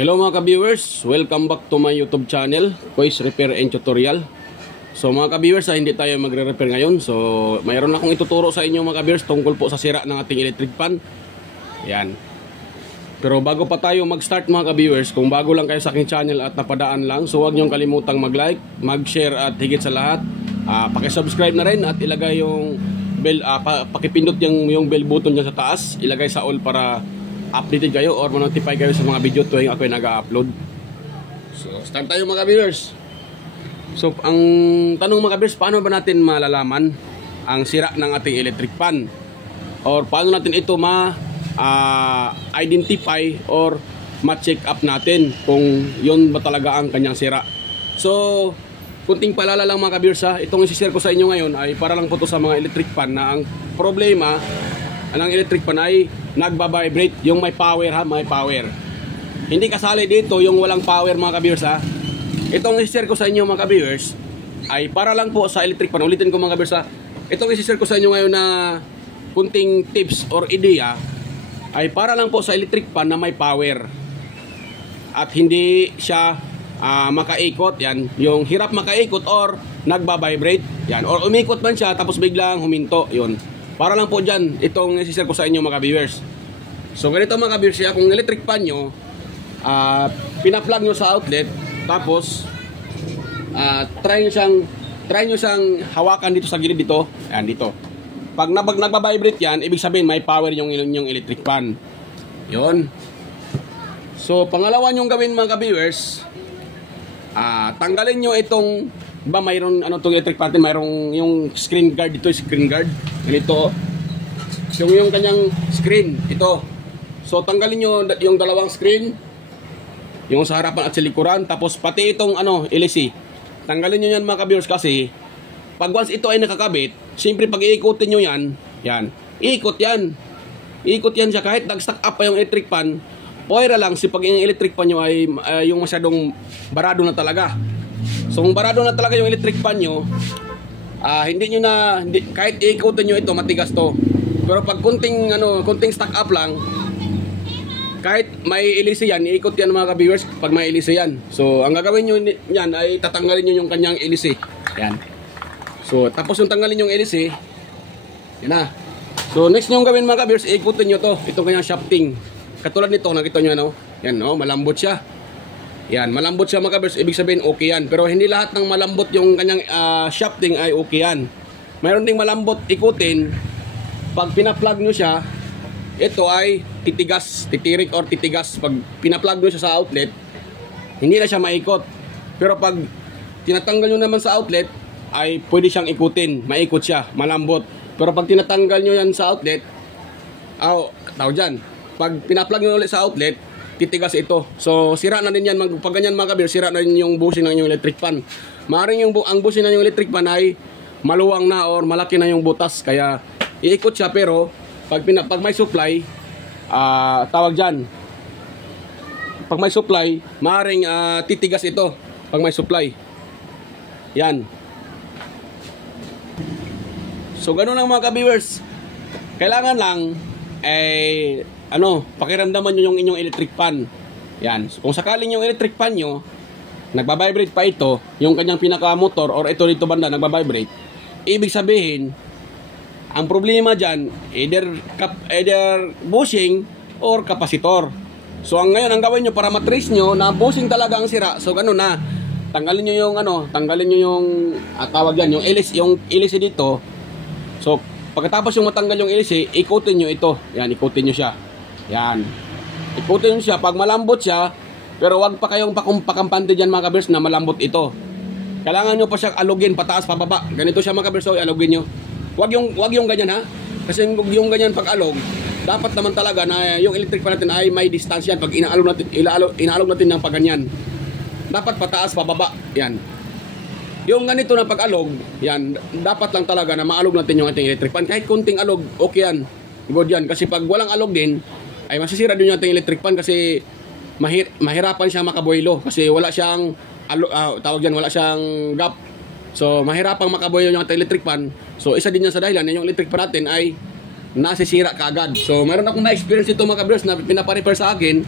Hello mga ka-viewers, welcome back to my YouTube channel, Kois Repair and Tutorial. So mga ka-viewers, hindi tayo magre-repair ngayon. So mayroon akong ituturo sa inyo mga ka-viewers tungkol po sa sira ng ating electric fan. Yan. Pero bago pa tayo mag-start mga ka-viewers, kung bago lang kayo sa aking channel at napadaan lang, so huwag niyong kalimutang mag-like, mag-share at higit sa lahat, paki-subscribe na rin at ilagay yung bell, pakipindot yung bell button dyan sa taas, ilagay sa all para updated kayo or ma-notify kayo sa mga video tuwing ako ay nag-upload. So, start tayo mga viewers. So, ang tanong mga viewers, paano ba natin malalaman ang sira ng ating electric fan? Or paano natin ito ma-identify or ma-check up natin kung yun ba talaga ang kanyang sira? So, kunting paalala lang mga viewers ha, itong isi-share ko sa inyo ngayon ay para lang po to sa mga electric fan na ang problema ng electric fan ay nagba-vibrate, yung may power ha, may power. Hindi kasali dito yung walang power mga ka-viewers ha. Itong i-share ko sa inyo mga ka-viewers ay para lang po sa electric fan. Ulitin ko mga ka-viewers ha. Itong i-share ko sa inyo ngayon na kunting tips or idea ay para lang po sa electric fan na may power. At hindi siya makaikot, yan. Yung hirap makaikot or nagba-vibrate, yan. Or umikot man siya tapos biglang huminto, yun. Para lang po dyan, itong i-share ko sa inyo mga viewers. So ganito mga viewers, kung electric fan nyo, pina-plug nyo sa outlet, tapos try nyo siyang hawakan dito sa gilid dito, yan dito. Pag nagba-vibrate yan, ibig sabihin may power yung electric fan. Yun. So pangalawa nyong gawin mga viewers, tanggalin nyo itong, ba mayroon ano itong electric fan, mayroong yung screen guard dito, screen guard. Ganito yung kanyang screen ito. So tanggalin nyo yung dalawang screen, yung sa harapan at sa likuran, tapos pati itong LC tanggalin nyo yan mga ka-viewers, kasi pag once ito ay nakakabit, siyempre pag iikutin nyo yan, ikot yan siya. Kahit nag-stack up pa yung electric fan, poira lang si pag yung electric fan nyo ay yung masyadong barado na talaga. So kung barado na talaga yung electric fan nyo, kahit iikutin nyo ito, matigas to. Pero pag kunting stack up lang, kahit may ilisi yan, iikot yan mga ka-viewers pag may ilisi yan. So ang gagawin nyo yan ay tatanggalin nyo yung kanyang ilisi. Yan. So tapos yung tanggalin yung ilisi, yan na. So next nyo gawin mga ka-viewers, iikutin nyo to, itong kanyang shafting. Katulad nito, nakita nyo yan malambot siya. Yan, malambot siya mga ka-viewers, ibig sabihin okay yan. Pero hindi lahat ng malambot yung kanyang shafting ay okay yan. Mayroon ding malambot ikutin. Pag pina-plug nyo siya, ito ay titirik or titigas. Pag pina-plug nyo siya sa outlet, hindi na siya maikot. Pero pag tinatanggal nyo naman sa outlet, ay pwede siyang ikutin, maikot siya, malambot. Pero pag tinatanggal nyo yan sa outlet, tawag dyan, pag pina-plug nyo ulit sa outlet, titigas ito. So sira na din yan, pag ganyan mga kabir, sira na din yung bushing ng yung electric fan. Maaaring ang bushing ng yung electric fan ay maluwang na or malaki na yung butas, kaya iikot siya. Pero pag may supply, tawag dyan, pag may supply, maaaring titigas ito pag may supply. Yan. So ganun lang mga ka-viewers. Kailangan lang pakiramdaman nyo yung inyong electric fan. Yan. So, kung sakaling yung electric fan nyo nagba-vibrate pa ito, yung kanyang pinaka-motor or ito dito banda nagba-vibrate, ibig sabihin ang problema dyan either bushing or kapasitor. So ngayon ang gawin nyo para matrace nyo na bushing talaga ang sira, so ganun na, tanggalin nyo yung tawag dyan, yung LC dito. So pagkatapos yung matanggal yung LC, ikutin nyo ito. Yan, ikutin nyo siya. Yan. Ikutin nyo siya. Pag malambot siya, pero wag pa kayong pakampante dyan mga kabers na malambot ito. Kailangan nyo pa siya alugin, pataas, pababa. Ganito siya mga kabers, so alugin nyo. Wag yung ganyan ha. Kasi yung ganyan pag alog, dapat naman talaga na yung electric fan natin ay may distance yan. Pag inaalog natin ng pagganyan, dapat pataas, pababa. Yan. Yung ganito na pag-alog, yan, dapat lang talaga na maalog natin yung ating electric fan. Kahit kunting alog, okay yan. Good yan. Kasi pag walang alog din, ay masisira din yung ating electric fan kasi mahirapan siya makaboilo. Kasi wala siyang, wala siyang gap. So, mahirapang makaboilo yung ating electric fan. So, isa din yan sa dahilan na yung electric fan natin ay nasisira kaagad. So, meron akong na-experience ito mga kabros na pinaparepair sa akin.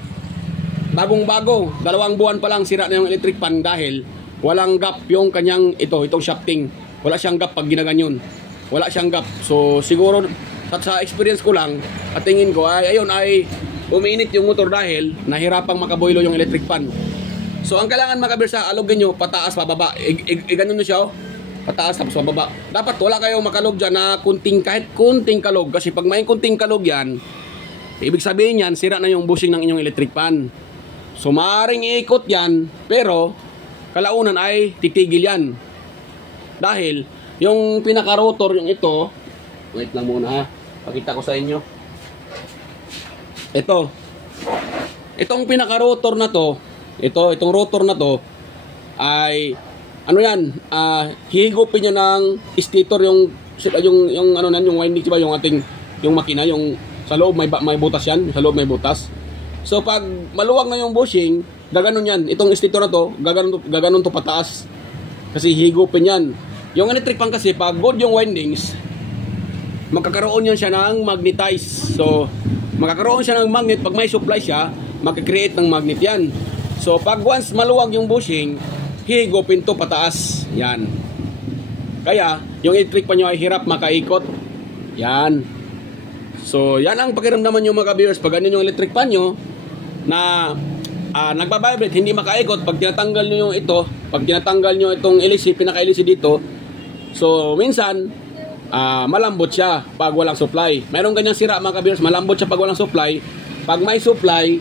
bagong-bago, 2 buwan pa lang sira na yung electric pan dahil walang gap yung kanyang itong shafting. Wala siyang gap pag ginaganyon. Wala siyang gap. So siguro sa experience ko lang at tingin ko ay ayun ay umiinit yung motor dahil nahirapang makaboilo yung electric pan. So ang kailangan mga kabirsa, alogin nyo pataas pababa. Ganun nyo siya, oh. Pataas tapos pababa. Dapat wala kayong makalog dyan na kahit kunting kalog. Kasi pag may kunting kalog yan, ibig sabihin yan, sira na yung bushing ng inyong electric pan. So maaaring iikot yan, pero kalaunan ay titigil yan. Dahil yung pinaka-rotor, yung ito, wait lang muna ha, pakita ko sa inyo. Itong pinaka-rotor na to, itong rotor na to, ay, ano yan, hihigupin niya ng stator yung winding, diba, yung ating, yung makina, yung sa loob may butas yan, sa loob may butas. So pag maluwag na yung bushing, gaganon yan. Itong stator na to, gaganon to pataas. Kasi higupin yan. Yung electric pan kasi, pag good yung windings, magkakaroon yan siya ng magnetize. So, magkakaroon siya ng magnet. Pag may supply siya, magkakreate ng magnet yan. So, pag once maluwag yung bushing, higupin to pataas. Yan. Kaya, yung electric pan nyo ay hirap makaikot. Yan. So, yan ang pakiramdaman nyo mga ka-viewers. Pag ganyan yung electric pan nyo, na nagbabibrate, hindi makaikot, pag tinatanggal nyo yung ito, pag tinatanggal nyo itong LC, pinaka-LC dito, so minsan malambot siya pag walang supply. Mayroong ganyang sira mga ka-viewers, malambot siya pag walang supply. Pag may supply,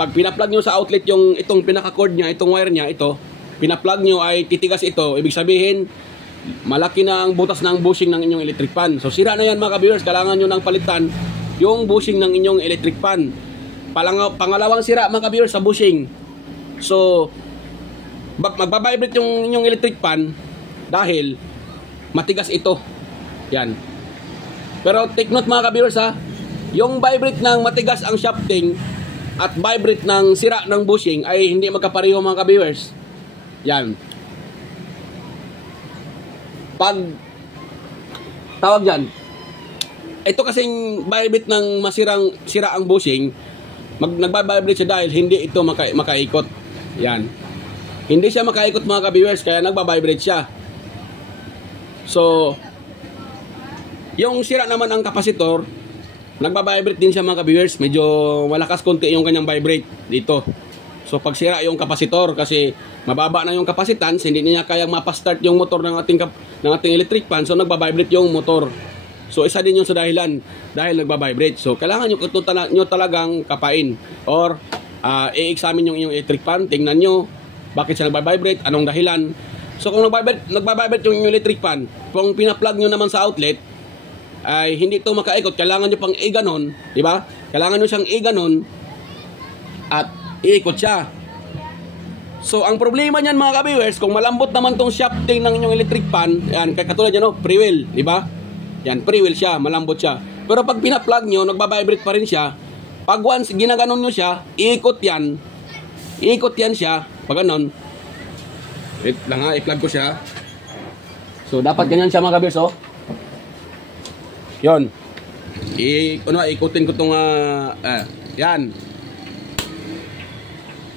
pag pinaplug nyo sa outlet yung itong pinaka-cord nya, itong wire nya, ito, pinaplug nyo ay titigas ito. Ibig sabihin, malaki na ang butas ng bushing ng inyong electric pan. So sira na yan mga ka-viewers, kailangan nyo nang palitan yung bushing ng inyong electric pan. Pangalawang sira mga ka-viewers sa bushing. So magbabibrate yung inyong electric pan dahil matigas ito. Yan. Pero take note mga ka-viewers ha, yung vibrate ng matigas ang shafting at vibrate ng sira ng bushing ay hindi magkapareho mga ka-viewers. Yan. Pag tawag dyan, ito kasing vibrate ng sira ang bushing, nagbabibrate siya dahil hindi ito makaikot. Yan. Hindi siya makaikot mga ka-viewers, kaya nagbabibrate siya. So, yung sira naman ang kapasitor, nagbabibrate din siya mga ka-viewers. Medyo malakas konti yung kanyang vibrate dito. So, pag sira yung kapasitor, kasi mababa na yung kapasitance, hindi niya kayang mapastart yung motor ng ating electric pan, so nagbabibrate yung motor. So isa din yung sa dahilan dahil nagbabibrate. So kailangan nyo talagang kapain or i-examine yung inyong electric pan, tingnan nyo bakit siya nagbabibrate, anong dahilan. So kung nagbabibrate yung inyong electric pan, kung pina-plug nyo naman sa outlet ay hindi ito makaikot, kailangan nyo pang i-ganon, di ba? Kailangan nyo siyang i-ganon at iikot siya. So, ang problema niyan mga ka-viewers, kung malambot naman tong shafting ng inyong electric pan, yan, katulad yan, no, pre-wheel, di ba? Yan, pre-wheel siya, malambot siya. Pero pag pina-plug nyo, nagbabibrate pa rin siya. Pag once ginaganon nyo siya, iikot yan siya, pag ganon. Wait lang ha, i-plug ko siya. So, dapat ganyan siya mga ka-viewers, oh. Yun. Ikutin ko itong, yan.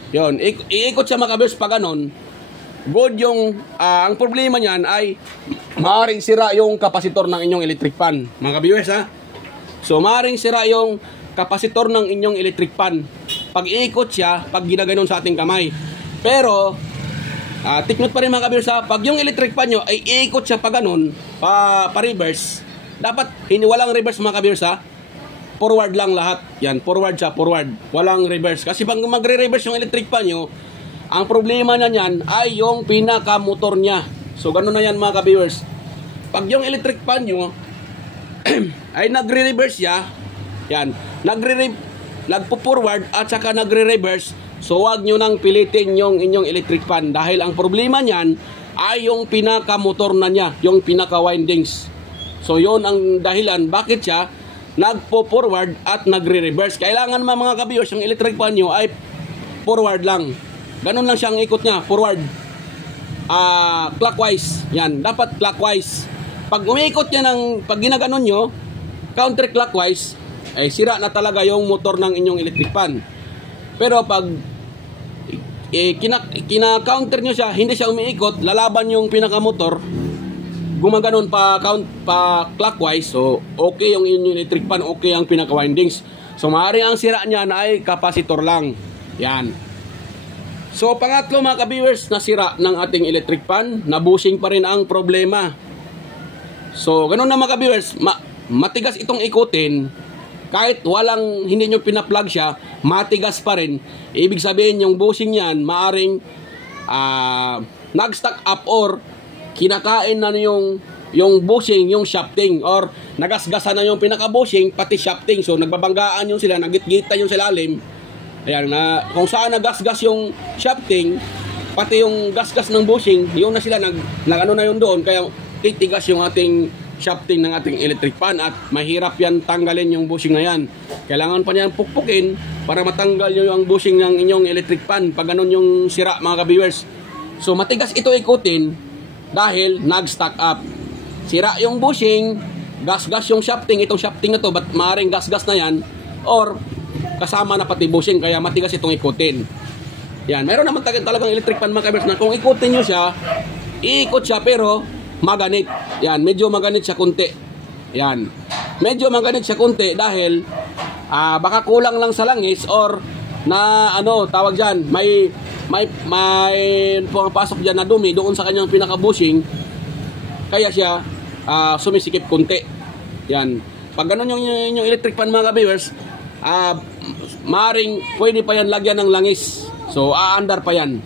Yun, iikot siya mga ka-viewers pag ganon. Good yung, ang problema niyan ay maaaring sira yung kapasitor ng inyong electric pan. Mga ka-viewers ha. So maaaring sira yung kapasitor ng inyong electric pan. Pag iikot siya, pag ginaganon sa ating kamay. Pero, take note pa rin mga ka-viewers ha. Pag yung electric pan nyo ay iikot siya pag ganon, pa-reverse. Dapat, walang reverse mga ka-viewers ha. Forward lang lahat. Yan, forward siya, forward. Walang reverse. Kasi pag magre-reverse yung electric pan nyo, ang problema na yan ay yung pinaka-motor niya. So, gano'n na yan mga ka-viewers. Pag yung electric pan nyo ay nagre-reverse siya, yan, nagpo-forward at saka nagre-reverse, so wag nyo nang pilitin yung inyong electric pan. Dahil ang problema niyan ay yung pinaka-motor na niya, yung pinaka-windings. So, yun ang dahilan bakit siya nagpo-forward at nagre-reverse. Kailangan mga ka-viewers, yung electric pan nyo ay forward lang. Ganun lang siyang ikot niya, forward. Clockwise. Yan, dapat clockwise. Pag umiikot niya pag ginaganon nyo, counterclockwise, ay sira na talaga yung motor ng inyong electric pan. Pero pag kina-counter nyo siya, hindi siya umiikot, lalaban yung pinakamotor, gumaganon pa clockwise, so okay yung inyong electric pan, okay ang pinaka-windings. So maaaring ang sira niyan ay capacitor lang. Yan. So pangatlo mga ka-viewers, nasira ng ating electric pan, na-bushing pa rin ang problema. So ganun na mga ka-viewers, matigas itong ikutin. Kahit hindi nyo pinaplug siya, matigas pa rin. Ibig sabihin yung bushing niyan maaring nag-stack up or kinakain na yung bushing, yung shafting, or nagasgasan na yung pinaka-bushing pati shafting. So nagbabanggaan yung sila, nagitgita yung silalim. Ayan, na kung saan nagasgas yung shafting pati yung gasgas ng bushing, yun na sila nag-ano na yun doon, kaya titigas yung ating shafting ng ating electric pan at mahirap yan tanggalin yung bushing na yan. Kailangan pa niyan pukpukin para matanggal nyo yung bushing ng inyong electric pan pag ganun yung sira mga ka-viewers. So matigas ito ikutin dahil nag-stack up. Sira yung bushing, gasgas yung shafting, itong shafting na to, ba't maaaring gasgas na yan, or kasama na pati bushing, kaya matigas itong ikutin. Yan, mayroon naman talagang electric pan mga ka-viewers na kung ikutin nyo siya, iikot siya pero maganit. Yan, medyo maganit siya kunti. Yan. Medyo maganit siya kunti dahil baka kulang lang sa langis or na tawag diyan, may pumapasok diyan na dumi doon sa kanyang pinaka-bushing. Kaya siya sumisikip kunti. Yan. Pag ganun yung electric pan mga ka-viewers, maring pwede pa yan lagyan ng langis. So aandar pa yan.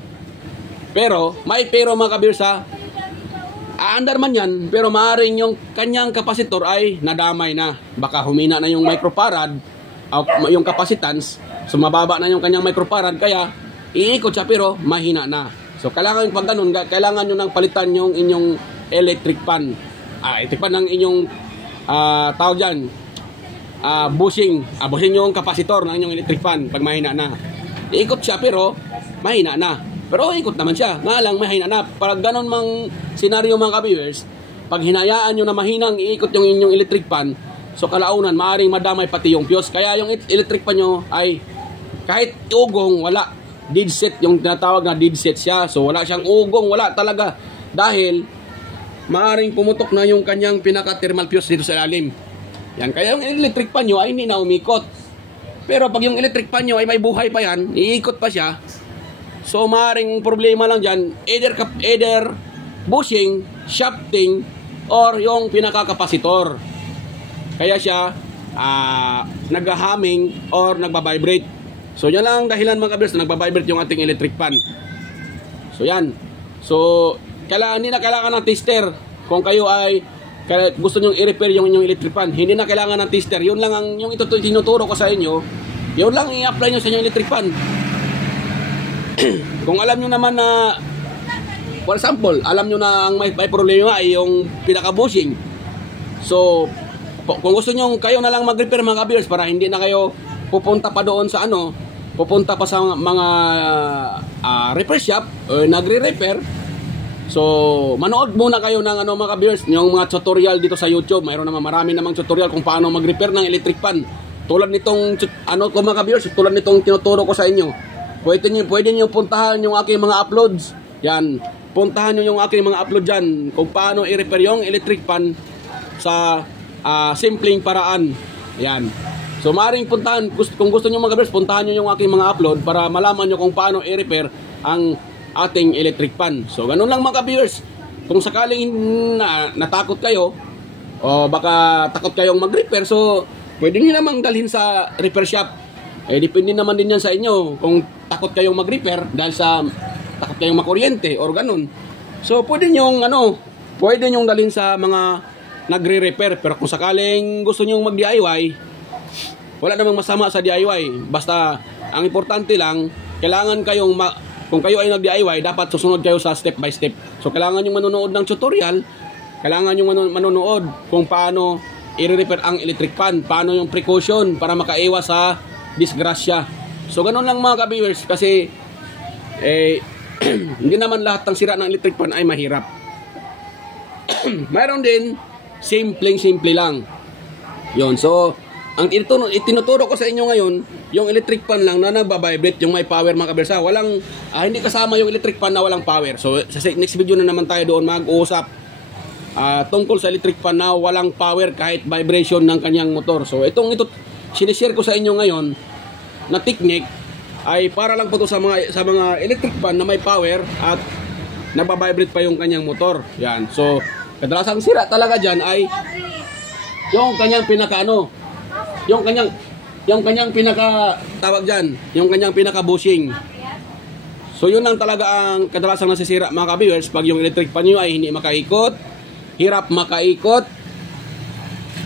Pero mga ka-viewers, aandar man yan, pero maaaring yung kanyang kapasitor ay nadamay na. Baka humina na yung microfarad, yung capacitance, so mababa na yung kanyang microfarad, kaya iikot siya pero mahina na. So kailangan pag ganun, kailangan nyo nang palitan yung inyong electric pan. Electric pan ng inyong tawag dyan, bushing. Bushing yung kapasitor ng inyong electric pan pag mahina na. Iikot siya pero mahina na. Pero ikot naman siya, nga lang mahina na. Pag ganun mang senaryo mga ka-viewers, pag hinayaan nyo na mahinang iikot yung inyong electric pan, so kalaunan, maaaring madamay pati yung fuse. Kaya yung electric pan nyo ay kahit ugong, wala. Dead set, yung tinatawag na dead set siya. So wala siyang ugong, wala talaga. Dahil maaaring pumutok na yung kanyang pinaka-thermal fuse dito sa ilalim. Yan, kaya yung electric pan nyo ay hindi na umikot. Pero pag yung electric pan nyo ay may buhay pa yan, iikot pa siya, so maaaring problema lang dyan, either bushing, shafting, or yung pinaka-kapasitor. Kaya siya nag-humming or nagbabibrate. So yan lang dahilan mga ka-viewers na nagbabibrate yung ating electric pan. So yan. So hindi na kailangan ng tester. Kung kayo ay gusto nyo i-repair yung inyong electric pan, hindi na kailangan ng tester. Yun lang yung tinuturo ko sa inyo. Yun lang i-apply nyo sa inyong electric pan. Kung alam nyo naman na, for example, alam nyo na ang may problema ay yung pinaka-bushing. So, kung gusto nyo, kayo na lang mag-repair mga ka-viewers para hindi na kayo pupunta pa doon sa pupunta pa sa mga repair shop o nagre-repair. So, manood muna kayo ng mga ka-viewers, yung mga tutorial dito sa YouTube. Mayroon naman marami namang tutorial kung paano mag-repair ng electric pan. Tulad nitong mga ka-viewers, tulad nitong tinuturo ko sa inyo. Pwede nyo puntahan yung aking mga uploads. Yan. Puntahan nyo yung aking mga upload dyan kung paano i-repair yung electric pan sa simpleng paraan. Yan. So maaaring puntahan, kung gusto nyo mga ka-viewers, puntahan nyo yung aking mga upload para malaman nyo kung paano i-repair ang ating electric pan. So ganun lang mga ka-viewers. Kung sakaling natakot kayo o baka takot kayong mag-repair, so pwede nyo namang dalhin sa repair shop. Depende naman din yan sa inyo kung takot kayong mag-repair dahil sa takot kayong makuryente or ganun. So pwede nyong dalhin sa mga nagre-repair. Pero kung sakaling gusto nyong mag-DIY, wala namang masama sa DIY. Basta ang importante lang, kailangan kayong kung kayo ay nag-DIY, dapat susunod kayo sa step by step. So kailangan nyong manonood ng tutorial, kailangan nyong manonood kung paano i-repair ang electric pan, paano yung precaution para makaiwas sa disgrasya. So ganun lang mga ka-viewers, kasi hindi naman lahat ng sira ng electric pan ay mahirap. Mayroon din simple lang. Yon. So ang itinuturo ko sa inyo ngayon, yung electric fan lang na nagbabibrate, yung may power mga kabirsa. Walang, hindi kasama yung electric fan na walang power. So, sa next video na naman tayo doon mag-uusap tungkol sa electric fan na walang power kahit vibration ng kanyang motor. So, ito sinishare ko sa inyo ngayon na technique ay para lang po to sa mga electric fan na may power at nagbabibrate pa yung kanyang motor. Yan. So, kadalasang sira talaga dyan ay yung kanyang yung kanyang pinaka tawag dyan, yung kanyang pinaka bushing. So yun lang talaga ang kadalasang nasisira mga ka-viewers pag yung electric fan nyo ay hindi makaikot, hirap makaikot,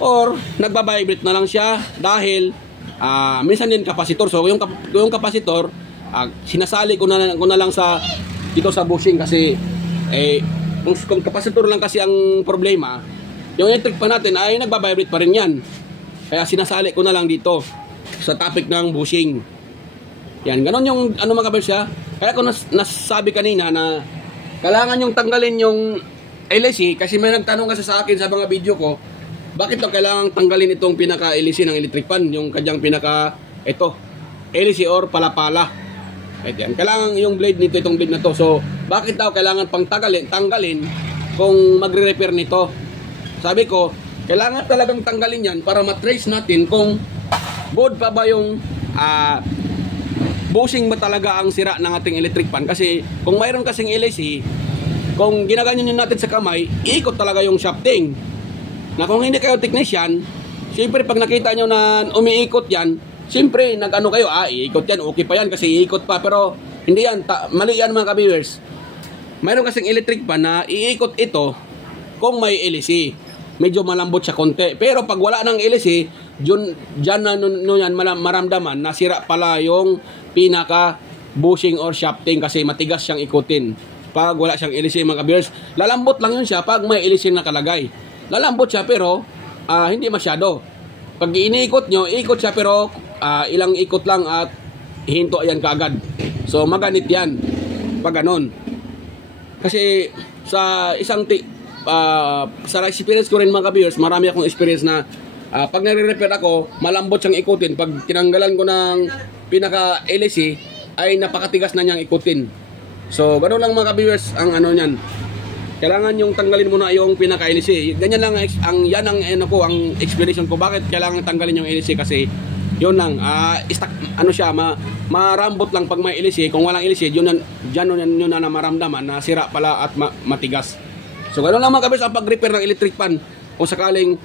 or nagbabibrate na lang siya dahil minsan din kapasitor. So yung kapasitor, sinasali ko na lang sa dito sa bushing kasi kung kapasitor lang kasi ang problema, yung electric fan natin ay nagbabibrate pa rin yan. Kaya sinasali ko na lang dito sa topic ng bushing. Yan, ganon yung mga kabirsa. Kaya ko nasabi kanina na kailangan yung tanggalin yung LSC kasi may nagtanong kasi sa akin sa mga video ko, bakit daw kailangan tanggalin itong pinaka-LSC ng electric fan, yung kanyang LSC or palapala. Yan, kailangan yung blade nito, itong blade na to. So, bakit daw kailangan pang tanggalin kung magre-repair nito? Sabi ko, kailangan talagang tanggalin yan para matrace natin kung good pa ba yung bushing ba talaga ang sira ng ating electric fan. Kasi kung mayroon kasing LSC, kung ginaganyan nyo natin sa kamay, iikot talaga yung shafting. Na kung hindi kayo technician, siyempre pag nakita nyo na umiikot yan, siyempre nag-ano kayo, iikot yan, okay pa yan kasi iikot pa. Pero hindi yan, mali yan mga ka-viewers. Mayroon kasing electric fan na iikot ito kung may LSC. Medyo malambot siya konti. Pero pag wala ng LSC, dyan na yan maramdaman na sira pala yung pinaka bushing or shafting kasi matigas siyang ikutin. Pag wala siyang LSC mga ka-viewers, lalambot lang yun siya pag may LSC nakalagay. Lalambot siya pero hindi masyado. Pag iniikot nyo, ikot siya pero ilang ikot lang at hinto yan kaagad. So maganit yan pag ganon. Kasi sa sa experience ko rin mga ka-viewers, marami akong experience na pag nare-repair ako, malambot siyang ikutin. Pag tinanggalan ko ng pinaka LSC, ay napakatigas na niyang ikutin. So, ganoon lang mga ka-viewers ang ano niyan. Kailangan yung tanggalin muna yung pinaka LSC. Ganyan lang ang explanation ko bakit kailangan tanggalin yung LSC kasi yun lang marambot lang pag may LSC. Kung walang LSC, yun na maramdaman na sira pala at matigas. So, gano'n lang mga kabis ang pag-repair ng electric fan. Kung sakaling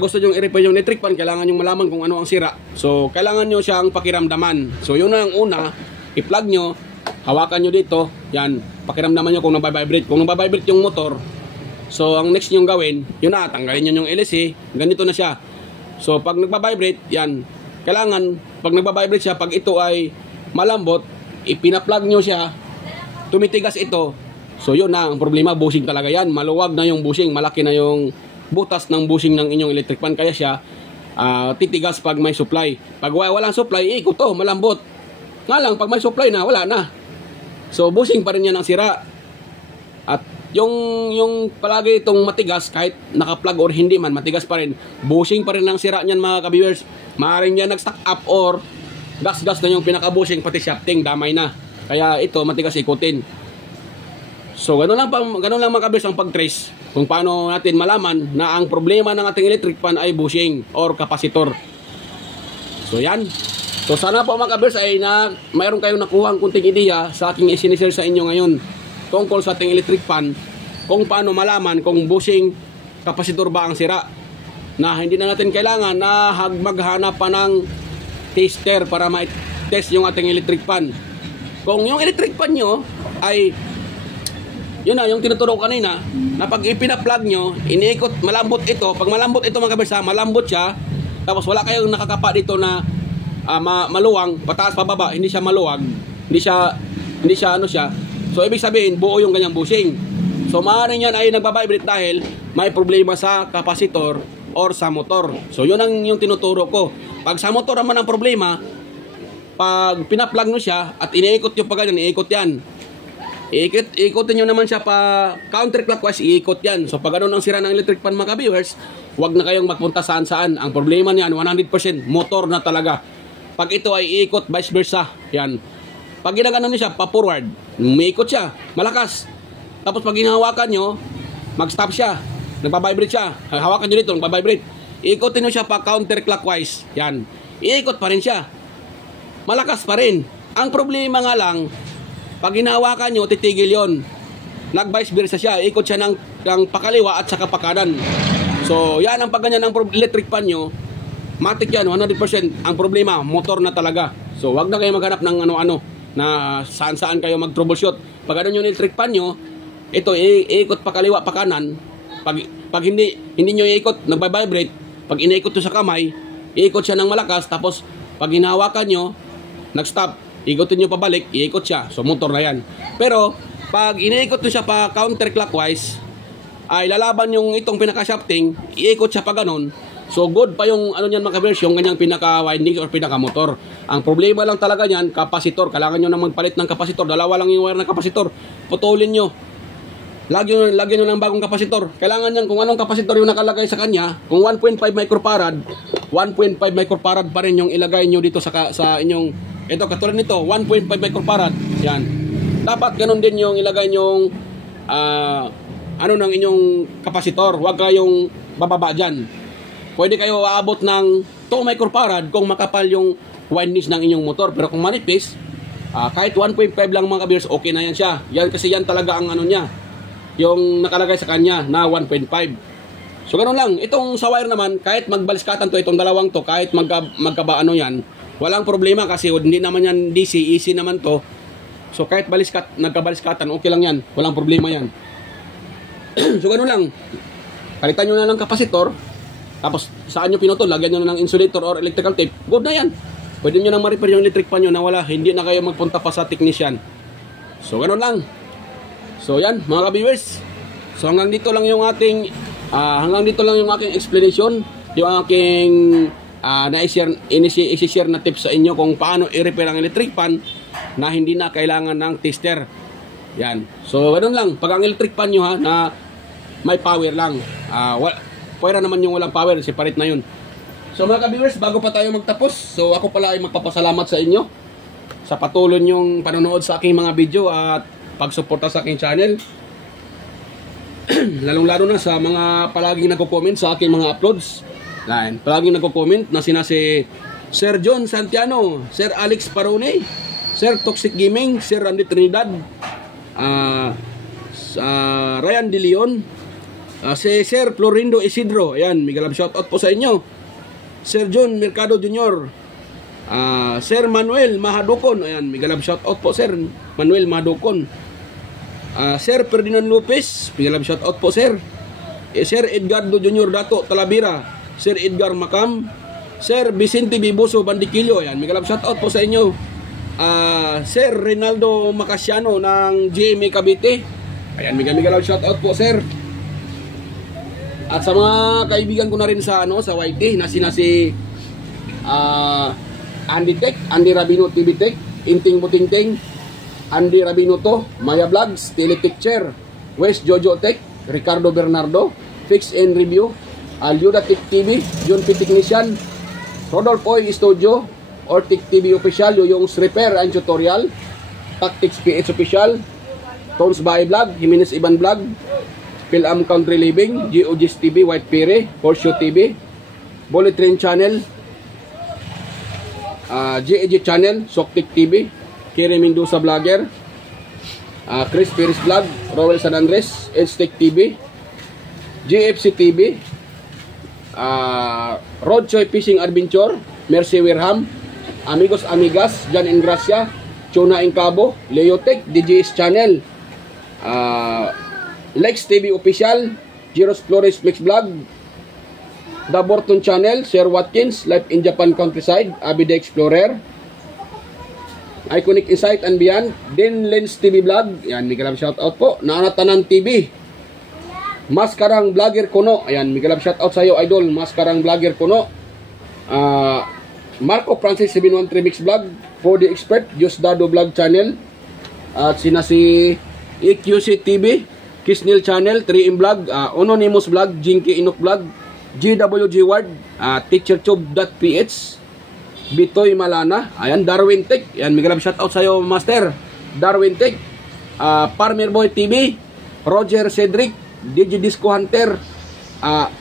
gusto nyo i-repair yung electric fan, kailangan nyo malaman kung ano ang sira. So, kailangan nyo siyang pakiramdaman. So, yun na ang una, i-plug nyo, hawakan nyo dito, yan, pakiramdaman nyo kung nababibrate. Kung nababibrate yung motor, so, ang next nyo gawin, yun na, tanggalin nyo yung LSC, ganito na siya. So, pag nagbabibrate, yan, kailangan, pag nagbabibrate siya, pag ito ay malambot, ipina-plug nyo siya, tumitigas ito. So yun na ang problema, bushing talaga yan. Maluwag na yung bushing, malaki na yung butas ng bushing ng inyong electric fan. Kaya siya titigas pag may supply. Pag walang supply, ikot to, malambot. Nga lang, pag may supply na, wala na. So bushing pa rin yan ang sira. At yung palagi itong matigas, kahit naka-plug or hindi man, matigas pa rin. Bushing pa rin ang sira niyan mga ka-viewers. Maaaring yan nag-stack up or gas-gas na yung pinaka-bushing, pati shafting, damay na. Kaya ito, matigas ikutin. So, ganun lang mga kabis ang pag-trace kung paano natin malaman na ang problema ng ating electric fan ay bushing or kapasitor. So, yan. So, sana po mga kabis ay mayroon kayong nakuha ang kunting ideya sa aking isinishare sa inyo ngayon tungkol sa ating electric fan kung paano malaman kung bushing, kapasitor ba ang sira. Na hindi na natin kailangan na maghanap pa ng tester para ma-test yung ating electric fan. Kung yung electric fan nyo ay yun na, yung tinuturo ko kanina, na pag ipina-plug nyo, iniikot, malambot ito. Pag malambot ito mga kabisa, malambot siya. Tapos wala kayong nakakapa dito na maluwang, pataas pababa, hindi siya maluwag. Hindi siya ano siya. So ibig sabihin, buo yung ganyang bushing. So maaaring yan ay nagbabibrate dahil may problema sa kapasitor or sa motor. So yun ang yung tinuturo ko. Pag sa motor naman ang problema, pag pina-plug nyo siya at iniikot yung pag ganyan, iniikot yan. Ikutin nyo naman siya pa counterclockwise, iikot yan. So pag ano ang sira ng electric fan mga viewers, huwag na kayong magpunta saan-saan. Ang problema niyan, 100% motor na talaga. Pag ito ay iikot, vice versa. Yan. Pag ginagano nyo siya, pa-forward, umiikot siya, malakas. Tapos pag hinahawakan nyo, mag-stop siya, nagpa-vibrate siya. Hawakan nyo dito, nagpa-vibrate. Ikutin nyo siya pa counterclockwise. Yan. Iikot pa rin siya. Malakas pa rin. Ang problema nga lang, pag hinahawakan nyo, titigil yon. Nag-vice versa siya. Ikot siya ng pakaliwa at saka pakanan. So, yan ang pagganyan ng electric fan nyo. Matik yan, 100%. Ang problema, motor na talaga. So, wag na kayo maghanap ng ano-ano na saan-saan kayo mag-troubleshoot. Pag ano yung electric fan nyo, ito, iikot pakaliwa, pakanan. Pag hindi nyo iikot, nag-vibrate. Pag inaikot to sa kamay, iikot siya ng malakas. Tapos, pag hinahawakan nyo, nag-stop. Ikutin nyo pabalik, iikot siya. So, motor na yan. Pero, pag iniikot nyo siya pa counterclockwise, ay lalaban yung itong pinaka-shafting, iikot siya pa ganun. So, good pa yung ano niyan mga kabers, yung ganyang pinaka-winding or pinaka-motor. Ang problema lang talaga niyan, kapasitor. Kailangan nyo na magpalit ng kapasitor. Dalawa lang yung wire ng kapasitor. Putulin nyo. Lagyan nyo ng bagong kapasitor. Kailangan niyan kung anong kapasitor yung nakalagay sa kanya. Kung 1.5 microfarad, 1.5 microfarad pa rin yung ilagay nyo dito sa inyong. Ito, katulad nito, 1.5 microfarad. Yan. Dapat ganun din yung ilagay nyong ng inyong kapasitor. Huwag kayong bababa dyan. Pwede kayo aabot ng 2 microfarad kung makapal yung windings ng inyong motor. Pero kung manipis, kahit 1.5 lang mga kabiyers, okay na yan siya. Yan, kasi yan talaga ang ano niya. Yung nakalagay sa kanya na 1.5. So, ganun lang. Itong sa wire naman, kahit magbaliskatan to, itong dalawang to, kahit magkabaano yan, walang problema kasi hindi naman yan DC, easy naman to. So kahit nagkabaliskatan, okay lang yan. Walang problema yan. So ganun lang. Palitan nyo na ng kapasitor. Tapos saan nyo pinutol, lagyan nyo na ng insulator or electrical tape. Good na yan. Pwede nyo nang ma-repair yung electric fan nyo na wala. Hindi na kayo magpunta pa sa technician. So ganun lang. So yan mga ka-viewers. So hanggang dito lang yung aking explanation. Yung aking i-share na tips sa inyo kung paano i-repair ang electric fan na hindi na kailangan ng tester. Yan. So, ganun lang. Pag ang electric fan nyo na may power lang. Pwera naman yung walang power. Separate na yun. So, mga ka-viewers, bago pa tayo magtapos, so ako pala ay magpapasalamat sa inyo sa patuloy nyong panonood sa aking mga video at pagsuporta sa aking channel. Lalong-lalo na sa mga palaging nagko-comment sa aking mga uploads. Palaging nagko-comment na si Sir John Santiano, Sir Alex Parone, Sir Toxic Gaming, Sir Randy Trinidad, Ryan De Leon, si Sir Florindo Isidro. Ayan, mega love shoutout po sa inyo. Sir John Mercado Jr., Sir Manuel Mahadukon. Ayan, mega love shoutout po Sir Manuel Mahadukon. Sir Ferdinand Lopez, mega love shoutout po Sir. Sir Edgardo Jr. Dato Talavera, Sir Edgar Macam, Sir Vicente Biboso Bandiquillo. Ayan, mega love shoutout po sa inyo. Sir Rinaldo Macasiano ng GMA Cavite. Ayan, mega love shoutout po Sir. At sa mga kaibigan ko na rin sa YT na si Andy Tech, Andy Rabino TV Tech, Inting Butingting, Andy Rabino to, Maya Vlogs, Telepicture, West Jojo Tech, Ricardo Bernardo, Fix and Review, Alyuda Tech TV, John P. Technician, Rodolfo Oy Studio, Ortic TV Official, Yoyong's Repair and Tutorial, Tactics PH Official, Tones by Vlog, Jimenez Iban Vlog, Pilam Country Living, GOG's TV, White Pere, Horseshoe TV, Bullet Train Channel, GAG Channel, Soktik TV, Kiri Mendoza Vlogger, Chris Perez Vlog, Rowell San Andres, Edstech TV, GFC TV, Road Choy Fishing Adventure, Mercy Wirham, Amigos Amigas, Jan Ingracia, Chona Incabo, Leotech, DJS Channel, Lex TV Official, Giros Flores Mix Vlog, The Borton Channel, Sir Watkins, Life in Japan Countryside, Abide Explorer, Iconic Insight and Beyond, Din Lens TV Vlog. Yan, mega love shoutout po. Naanatanan TV, Maskarang Vlogger Kuno. Ayan, mega love shoutout sa iyo idol, Maskarang Vlogger Kuno. Marco Francis 713 Mix Vlog, 4D Expert, Diosdado Vlog Channel, at si EQC TV, Kisnil Channel, 3M Vlog, Anonymous Vlog, Jinky Inok Vlog, GWG Ward, teachertube.ph, Bitoy Malana, ayan, Darwin Tech, yan, may grab shoutout sa'yo, Master, Darwin Tech, Farmer Boy TV, Roger Cedric, DJ Disco Hunter,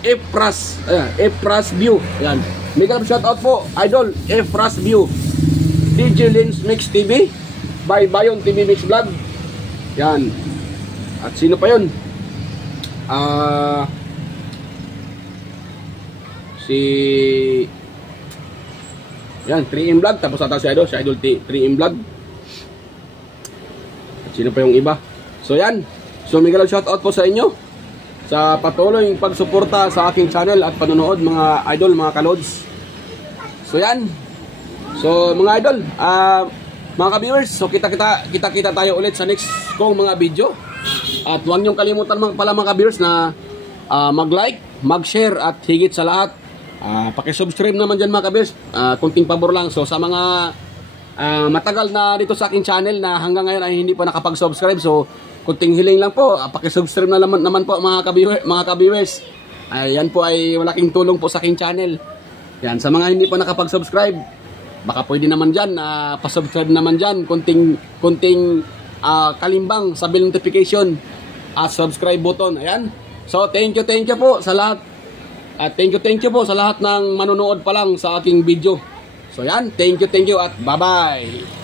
Efras View, yan, may grab shoutout po, Idol, Efras View, DJ Lens Mix TV, by Bayon TV Mix Vlog, yan, at sino pa yun? Yan, 3M Vlog, tapos ata si Idol 3M Vlog. At sino pa yung iba? So yan, so may galang shoutout po sa inyo sa patuloy yung pagsuporta sa aking channel at panonood mga idol, mga kalods. So yan, so mga idol, mga ka-viewers, so kita tayo ulit sa next kong mga video. At huwag niyong kalimutan pala mga ka-viewers na mag-like, mag-share at higit sa lahat, paki-subscribe naman dyan mga ka-viewers, kunting pabor lang. So sa mga matagal na dito sa aking channel na hanggang ngayon ay hindi pa nakapag-subscribe, so kunting hiling lang po, paki-subscribe na naman po mga ka-viewers. Yan po ay malaking tulong po sa aking channel. Yan, sa mga hindi pa nakapag-subscribe, baka pwede naman dyan, pa-subscribe naman dyan, kunting kalimbang sa bell notification at subscribe button. Ayan. So thank you po sa lahat. At thank you po sa lahat ng manonood pa lang sa aking video. So yan, thank you at bye-bye.